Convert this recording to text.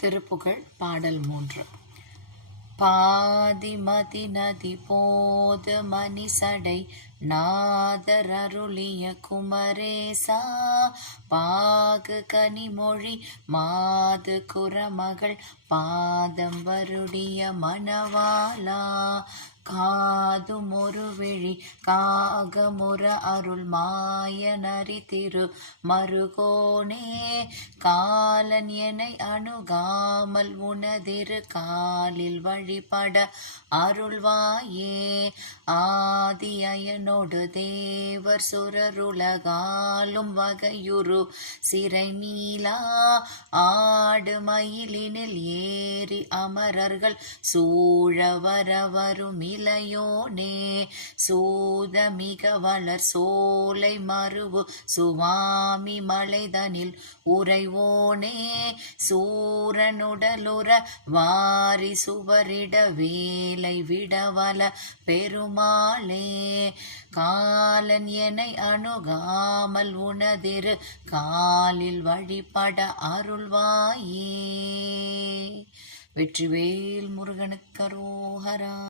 திருப்புகழ் பாடல் மூன்று. பாதிமதி நதி போது மணிசடை நாதர் அருளிய குமரேசா. பாகு கனிமொழி மாது குரமகள் பாதம் வருடிய மணவாலா காதும் ஒரு விழி காகமுற அருள் மாயனரி திரு மருகோனே. காலன் எனை அணுகாமல் உனதிரு காலில் வழிபட அருள்வாயே. ஆதி அயனோடு தேவர் சுரருலகாலும் வகையுரு சிறை நீலா ஆடு மயிலினில் ஏறி அமரர்கள் சூழ வர வருமில் இளையோனே சூத மிக வளர் சோலை மருவு சுவாமி மலைதனில் உறைவோனே சூரனுடலுற வாரி சுவரிட வேலை விடவல பெருமாளே. காலன் என்னை அணுகாமல் உனதிரு காலில் வழிபட அருள்வாயே. வெற்றிவேல் முருகனுக்கரோஹரா